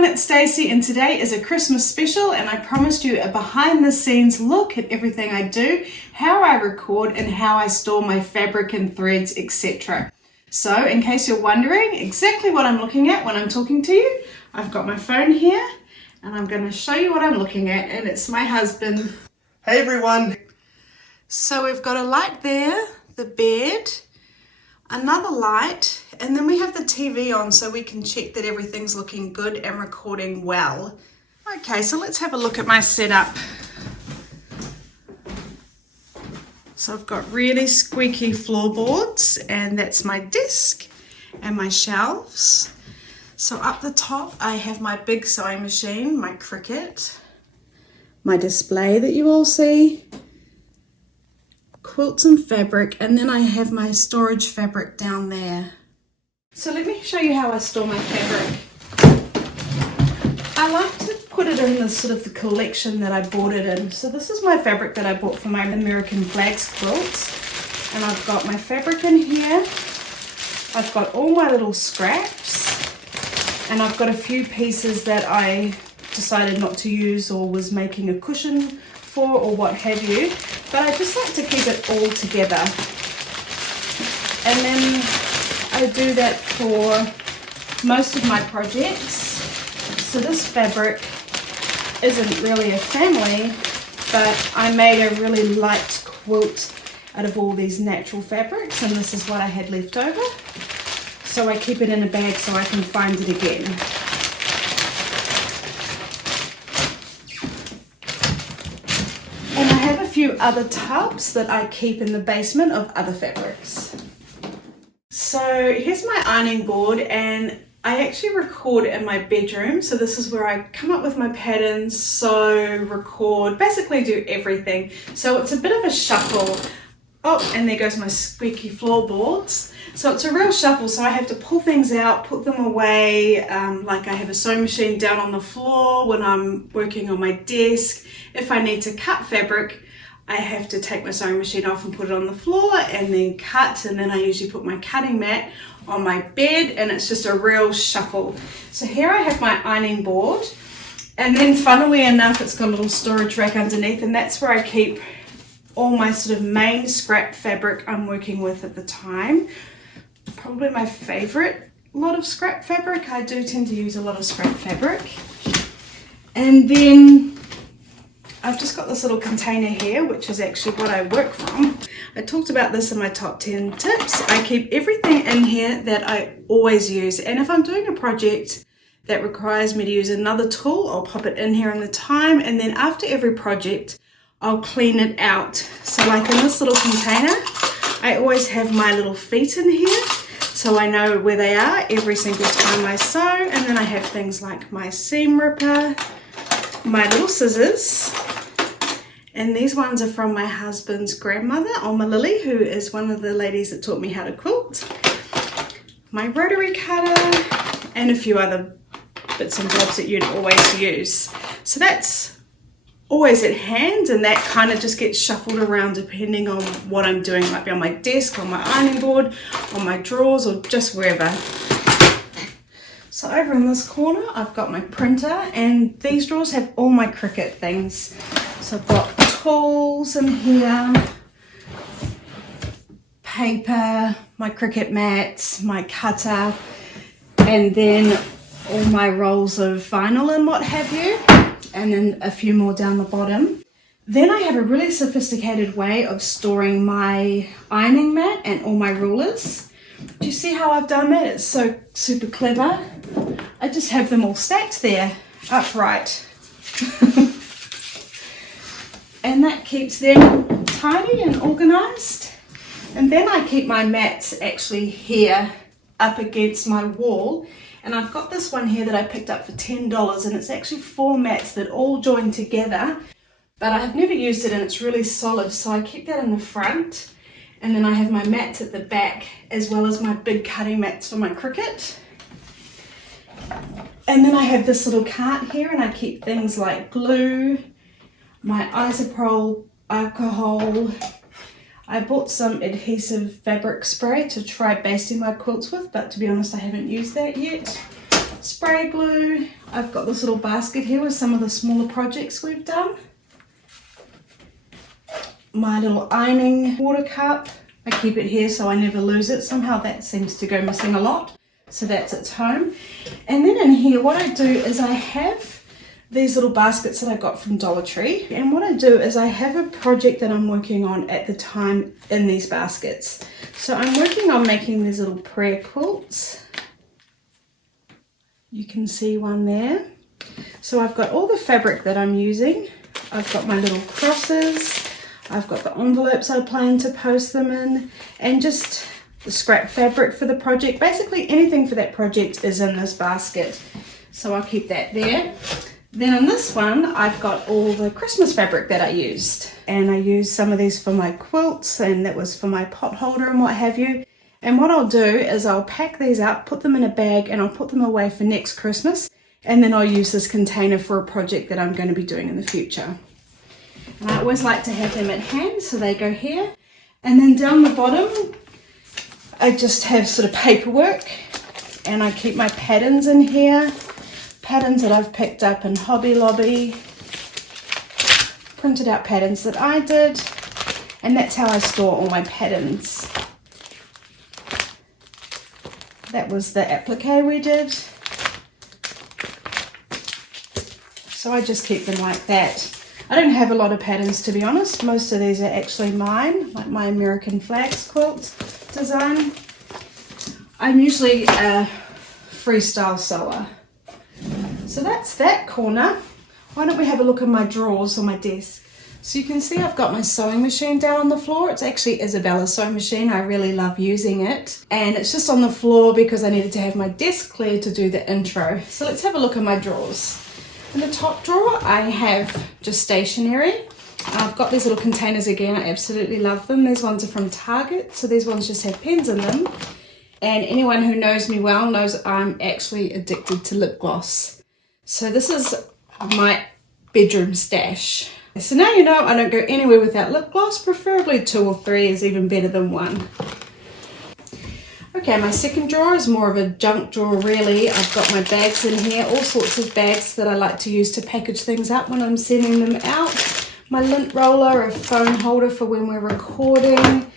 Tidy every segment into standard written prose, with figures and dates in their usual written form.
everyone, it's Stacey and today is a Christmas special and I promised you a behind the scenes look at everything I do, how I record and how I store my fabric and threads, etc. So in case you're wondering exactly what I'm looking at when I'm talking to you, I've got my phone here and I'm going to show you what I'm looking at, and it's my husband. Hey everyone! So we've got a light there, the bed, another light, and then we have the TV on so we can check that everything's looking good and recording well. Okay, so let's have a look at my setup. So I've got really squeaky floorboards, and that's my desk and my shelves. So up the top I have my big sewing machine, my Cricut, my display that you all see, quilts and fabric, and then I have my storage fabric down there. So let me show you how I store my fabric. I like to put it in this sort of the collection that I bought it in. So this is my fabric that I bought for my American flags quilts, and I've got my fabric in here. I've got all my little scraps, and I've got a few pieces that I decided not to use or was making a cushion for or what have you, but I just like to keep it all together. And then I do that for most of my projects. So this fabric isn't really a family, but I made a really light quilt out of all these natural fabrics, and this is what I had left over. So I keep it in a bag so I can find it again. And I have a few other tubs that I keep in the basement of other fabrics. So here's my ironing board, and I actually record in my bedroom. So this is where I come up with my patterns, sew, record, basically do everything. So it's a bit of a shuffle. Oh, and there goes my squeaky floorboards. So it's a real shuffle, so I have to pull things out, put them away. Like I have a sewing machine down on the floor when I'm working on my desk. If I need to cut fabric, I have to take my sewing machine off and put it on the floor and then cut, and then I usually put my cutting mat on my bed, and it's just a real shuffle. So here I have my ironing board, and then funnily enough it's got a little storage rack underneath, and that's where I keep all my sort of main scrap fabric I'm working with at the time. Probably my favorite lot of scrap fabric. I do tend to use a lot of scrap fabric. And then I've just got this little container here, which is actually what I work from. I talked about this in my top 10 tips. I keep everything in here that I always use, and if I'm doing a project that requires me to use another tool, I'll pop it in here in the time, and then after every project I'll clean it out. So like in this little container, I always have my little feet in here, so I know where they are every single time I sew. And then I have things like my seam ripper, my little scissors, and these ones are from my husband's grandmother, Oma Lily, who is one of the ladies that taught me how to quilt, my rotary cutter, and a few other bits and bobs that you'd always use. So that's always at hand, and that kind of just gets shuffled around depending on what I'm doing. It might be on my desk, on my ironing board, on my drawers, or just wherever. So over in this corner I've got my printer, and these drawers have all my Cricut things. So I've got tools in here, paper, my Cricut mats, my cutter, and then all my rolls of vinyl and what have you, and then a few more down the bottom. Then I have a really sophisticated way of storing my ironing mat and all my rulers. Do you see how I've done that? It's so super clever. I just have them all stacked there, upright. And that keeps them tidy and organized. And then I keep my mats actually here up against my wall. And I've got this one here that I picked up for $10, and it's actually 4 mats that all join together, but I've never used it and it's really solid, so I keep that in the front. And then I have my mats at the back, as well as my big cutting mats for my Cricut. And then I have this little cart here, and I keep things like glue, my isopropyl alcohol. I bought some adhesive fabric spray to try basting my quilts with, but to be honest I haven't used that yet. spray glue. I've got this little basket here with some of the smaller projects we've done. My little ironing water cup. I keep it here so I never lose it. Somehow that seems to go missing a lot. So that's its home. And then in here, what I do is I have these little baskets that I got from Dollar Tree. And what I do is I have a project that I'm working on at the time in these baskets. So I'm working on making these little prayer quilts. You can see one there. So I've got all the fabric that I'm using. I've got my little crosses. I've got the envelopes I plan to post them in, and just the scrap fabric for the project. Basically anything for that project is in this basket. So I'll keep that there. Then in this one, I've got all the Christmas fabric that I used. And I used some of these for my quilts, and that was for my pot holder and what have you. And what I'll do is I'll pack these up, put them in a bag, and I'll put them away for next Christmas. And then I'll use this container for a project that I'm going to be doing in the future. And I always like to have them at hand, so they go here. And then down the bottom, I just have sort of paperwork, and I keep my patterns in here. Patterns that I've picked up in Hobby Lobby. Printed out patterns that I did. And that's how I store all my patterns. That was the applique we did. So I just keep them like that. I don't have a lot of patterns, to be honest. Most of these are actually mine, like my American flags quilt design. I'm usually a freestyle sewer. So that's that corner. Why don't we have a look at my drawers on my desk? So you can see I've got my sewing machine down on the floor. It's actually Isabella's sewing machine. I really love using it. And it's just on the floor because I needed to have my desk clear to do the intro. So let's have a look at my drawers. In the top drawer, I have just stationery. I've got these little containers again. I absolutely love them. These ones are from Target. So these ones just have pens in them. And anyone who knows me well knows I'm actually addicted to lip gloss. So this is my bedroom stash. So now you know I don't go anywhere without lip gloss. Preferably 2 or 3 is even better than 1. Okay, my second drawer is more of a junk drawer really. I've got my bags in here, all sorts of bags that I like to use to package things up when I'm sending them out. My lint roller, a phone holder for when we're recording,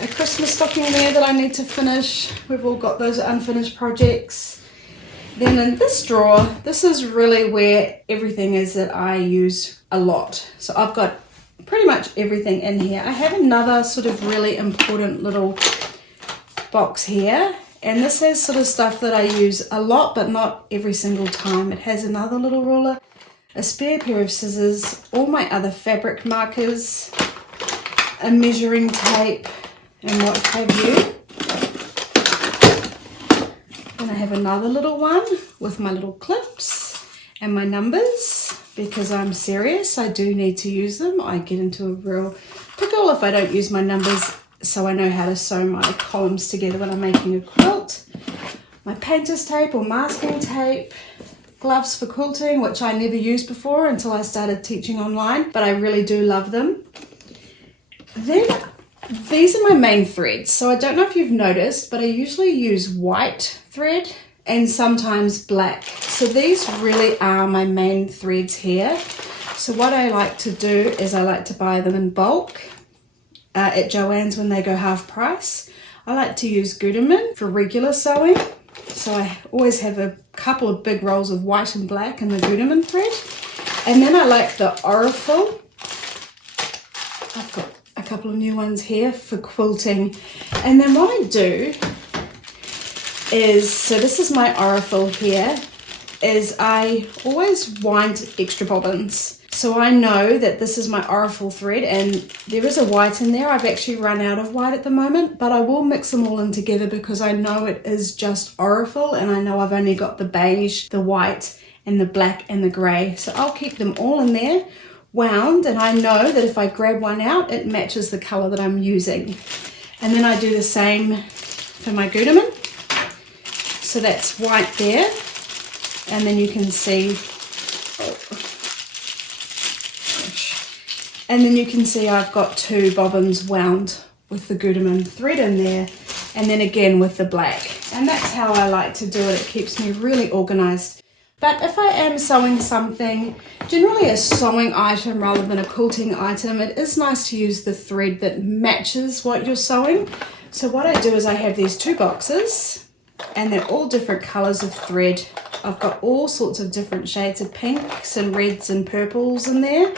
a Christmas stocking there that I need to finish. We've all got those unfinished projects. Then in this drawer, this is really where everything is that I use a lot. So I've got pretty much everything in here. I have another sort of really important little box here, and this has sort of stuff that I use a lot but not every single time. It has another little ruler, a spare pair of scissors, all my other fabric markers, a measuring tape, and what have you. Then I have another little one with my little clips and my numbers, because I'm serious, I do need to use them. I get into a real pickle if I don't use my numbers, so I know how to sew my columns together when I'm making a quilt. My painter's tape or masking tape, gloves for quilting, which I never used before until I started teaching online, but I really do love them. Then these are my main threads. So I don't know if you've noticed, but I usually use white thread and sometimes black. So these really are my main threads here. So what I like to do is I like to buy them in bulk at Joann's when they go half price. I like to use Gutermann for regular sewing. So I always have a couple of big rolls of white and black in the Gutermann thread. And then I like the Oracle. I've got a couple of new ones here for quilting. And then what I do is, so this is my Oracle here, is I always wind extra bobbins. So I know that this is my Oracle thread, and there is a white in there. I've actually run out of white at the moment, but I will mix them all in together because I know it is just Oracle, and I know I've only got the beige, the white, and the black and the grey. So I'll keep them all in there wound, and I know that if I grab one out, it matches the colour that I'm using. And then I do the same for my Gutermann. So that's white there, and then you can see, and then you can see I've got 2 bobbins wound with the Gutermann thread in there, and then again with the black. And that's how I like to do it. It keeps me really organized. But if I am sewing something, generally a sewing item rather than a quilting item, it is nice to use the thread that matches what you're sewing. So what I do is I have these 2 boxes and they're all different colors of thread. I've got all sorts of different shades of pinks and reds and purples in there.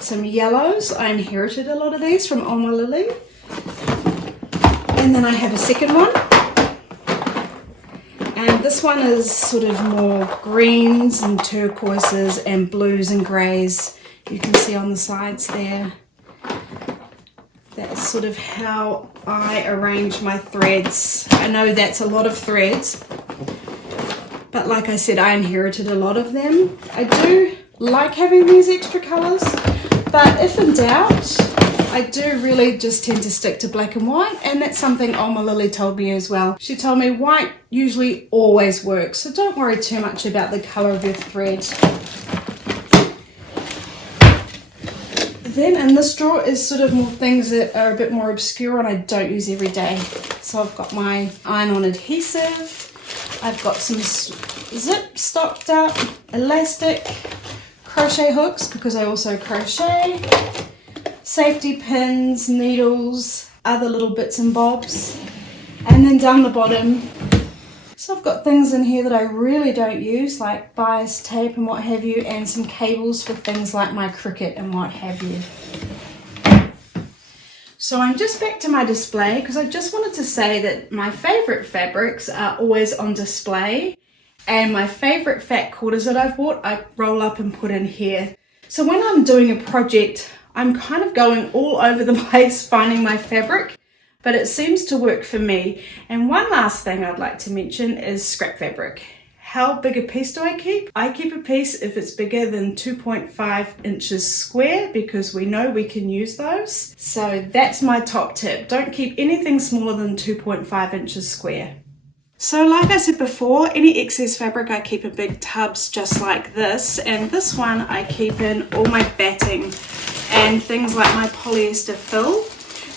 Some yellows. I inherited a lot of these from Oma Lily. And then I have a second one. And this one is sort of more greens and turquoises and blues and greys. You can see on the sides there. That's sort of how I arrange my threads. I know that's a lot of threads, but like I said, I inherited a lot of them. I do like having these extra colours, but if in doubt, I do really just tend to stick to black and white, and that's something Oma Lily told me as well. She told me white usually always works, so don't worry too much about the colour of your thread. Then in this drawer is sort of more things that are a bit more obscure and I don't use every day. So I've got my iron-on adhesive, I've got some zip stocked up, elastic, crochet hooks because I also crochet, safety pins, needles, other little bits and bobs, and then down the bottom, so I've got things in here that I really don't use, like bias tape and what have you, and some cables for things like my Cricut and what have you. So I'm just back to my display because I just wanted to say that my favourite fabrics are always on display, and my favourite fat quarters that I've bought I roll up and put in here. So when I'm doing a project, I'm kind of going all over the place finding my fabric, but it seems to work for me. And one last thing I'd like to mention is scrap fabric. How big a piece do I keep? I keep a piece if it's bigger than 2.5 inches square because we know we can use those. So that's my top tip. Don't keep anything smaller than 2.5 inches square. So like I said before, any excess fabric I keep in big tubs just like this, and this one I keep in all my batting and things like my polyester fill.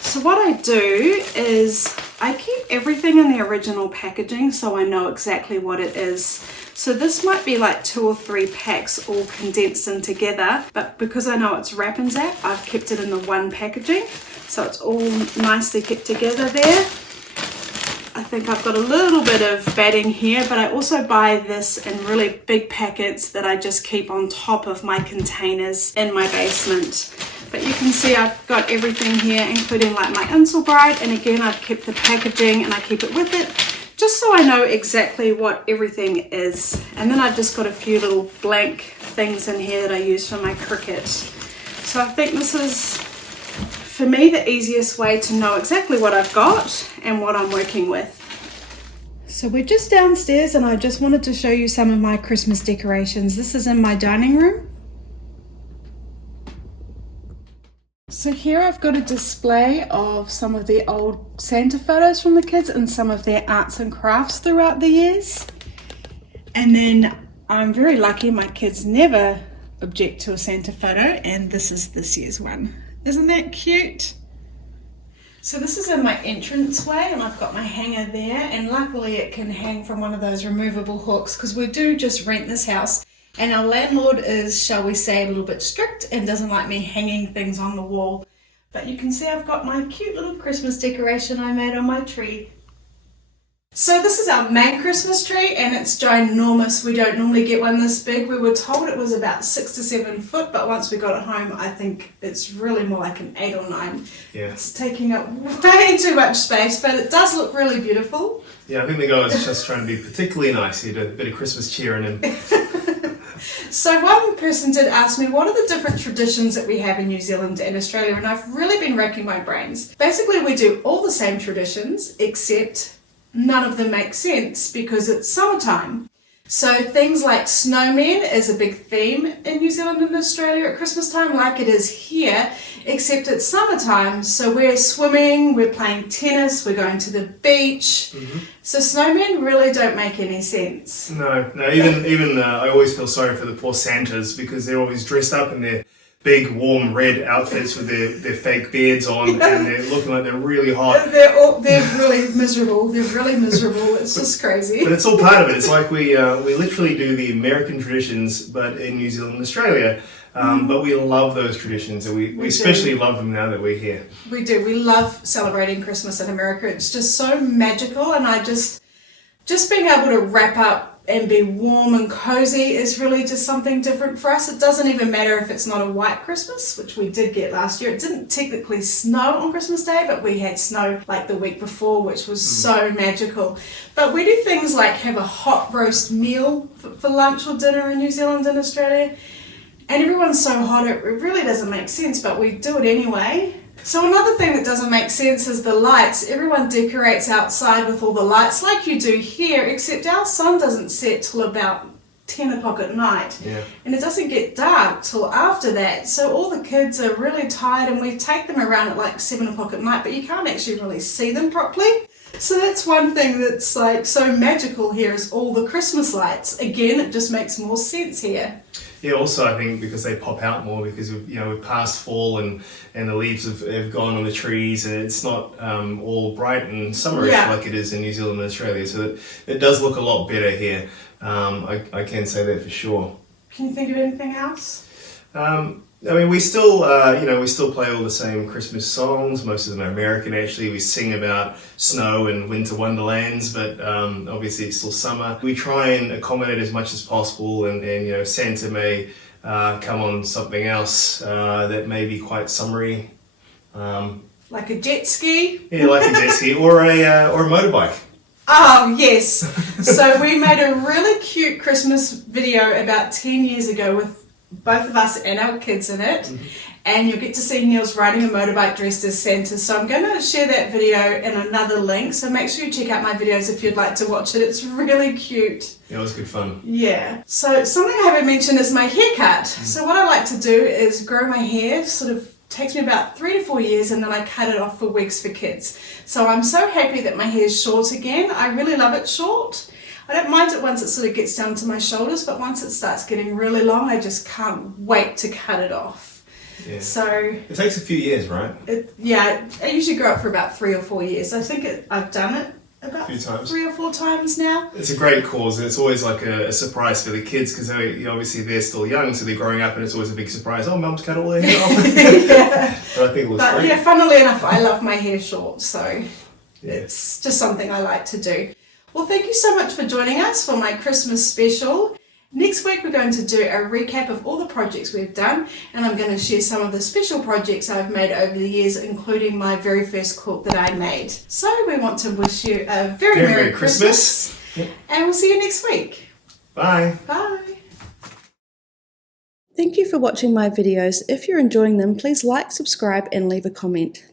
So what I do is I keep everything in the original packaging so I know exactly what it is. So this might be like 2 or 3 packs all condensed in together, but because I know it's Wrap and Zap, I've kept it in the one packaging. So it's all nicely kept together there. I think I've got a little bit of batting here, but I also buy this in really big packets that I just keep on top of my containers in my basement. But you can see I've got everything here, including like my Insel Bright, and again I've kept the packaging and I keep it with it just so I know exactly what everything is. And then I've just got a few little blank things in here that I use for my Cricut. So I think this is, for me, the easiest way to know exactly what I've got and what I'm working with. So we're just downstairs and I just wanted to show you some of my Christmas decorations. This is in my dining room. So here I've got a display of some of the old Santa photos from the kids and some of their arts and crafts throughout the years. And then I'm very lucky, my kids never object to a Santa photo, and this is this year's one. Isn't that cute? So this is in my entranceway and I've got my hanger there, and luckily it can hang from one of those removable hooks because we do just rent this house. And our landlord is, shall we say, a little bit strict and doesn't like me hanging things on the wall. But you can see I've got my cute little Christmas decoration I made on my tree. So this is our main Christmas tree and it's ginormous. We don't normally get one this big. We were told it was about 6 to 7 foot, but once we got it home, I think it's really more like an 8 or 9. Yeah. It's taking up way too much space, but it does look really beautiful. Yeah, I think the guy was just trying to be particularly nice. He had a bit of Christmas cheer in him. So one person did ask me, what are the different traditions that we have in New Zealand and Australia? And I've really been racking my brains. Basically, we do all the same traditions, except none of them make sense because it's summertime. So things like snowmen is a big theme in New Zealand and Australia at Christmas time, like it is here, except it's summertime. So we're swimming, we're playing tennis, we're going to the beach. Mm-hmm. So snowmen really don't make any sense. No, even I always feel sorry for the poor Santas because they're always dressed up in their big warm red outfits with their fake beards on, and they're looking like they're really hot. They're really miserable. They're really miserable. It's just crazy. But it's all part of it. It's like we literally do the American traditions, but in New Zealand and Australia. But we love those traditions, and we especially love them now that we're here. We do. We love celebrating Christmas in America. It's just so magical, and I just being able to wrap up and be warm and cozy is really just something different for us. It doesn't even matter if it's not a white Christmas, which we did get last year. It didn't technically snow on Christmas Day, but we had snow like the week before, which was so magical. But we do things like have a hot roast meal for lunch or dinner in New Zealand and Australia. And everyone's so hot, it really doesn't make sense, but we do it anyway. So another thing that doesn't make sense is the lights. Everyone decorates outside with all the lights like you do here, except our sun doesn't set till about 10 o'clock at night. Yeah. And it doesn't get dark till after that. So all the kids are really tired, and we take them around at like 7 o'clock at night, but you can't actually really see them properly. So that's one thing that's like so magical here is all the Christmas lights. Again, it just makes more sense here. Yeah, also I think because they pop out more because we've passed fall and the leaves have gone on the trees, and it's not all bright and summerish like it is in New Zealand and Australia. So it does look a lot better here. I can say that for sure. Can you think of anything else? I mean, we still play all the same Christmas songs. Most of them are American, actually. We sing about snow and winter wonderlands, but obviously it's still summer. We try and accommodate as much as possible, and Santa may come on something else that may be quite summery. Like a jet ski? Yeah, like a jet ski or a motorbike. Oh, yes. So we made a really cute Christmas video about 10 years ago with both of us and our kids in it, and you'll get to see Neil's riding a motorbike dressed as Santa. So I'm going to share that video in another link, so make sure you check out my videos if you'd like to watch it. It's really cute. Yeah, it was good fun. Yeah. So something I haven't mentioned is my haircut. So what I like to do is grow my hair, sort of takes me about 3 to 4 years, and then I cut it off for wigs for kids. So I'm so happy that my hair's short again. I really love it short. I don't mind it once it sort of gets down to my shoulders, but once it starts getting really long, I just can't wait to cut it off. Yeah. So it takes a few years, right? I usually grow it for about 3 or 4 years. I think I've done it about a few times. 3 or 4 times now. It's a great cause, and it's always like a surprise for the kids because obviously they're still young, so they're growing up, and it's always a big surprise. Oh, Mum's cut all their hair off. Yeah. But I think it looks great. Yeah, funnily enough, I love my hair short, so it's just something I like to do. Well, thank you so much for joining us for my Christmas special. Next week we're going to do a recap of all the projects we've done, and I'm going to share some of the special projects I've made over the years, including my very first quilt that I made. So we want to wish you a very Merry Christmas. And we'll see you next week. Bye. Bye. Thank you for watching my videos. If you're enjoying them, please like, subscribe and leave a comment.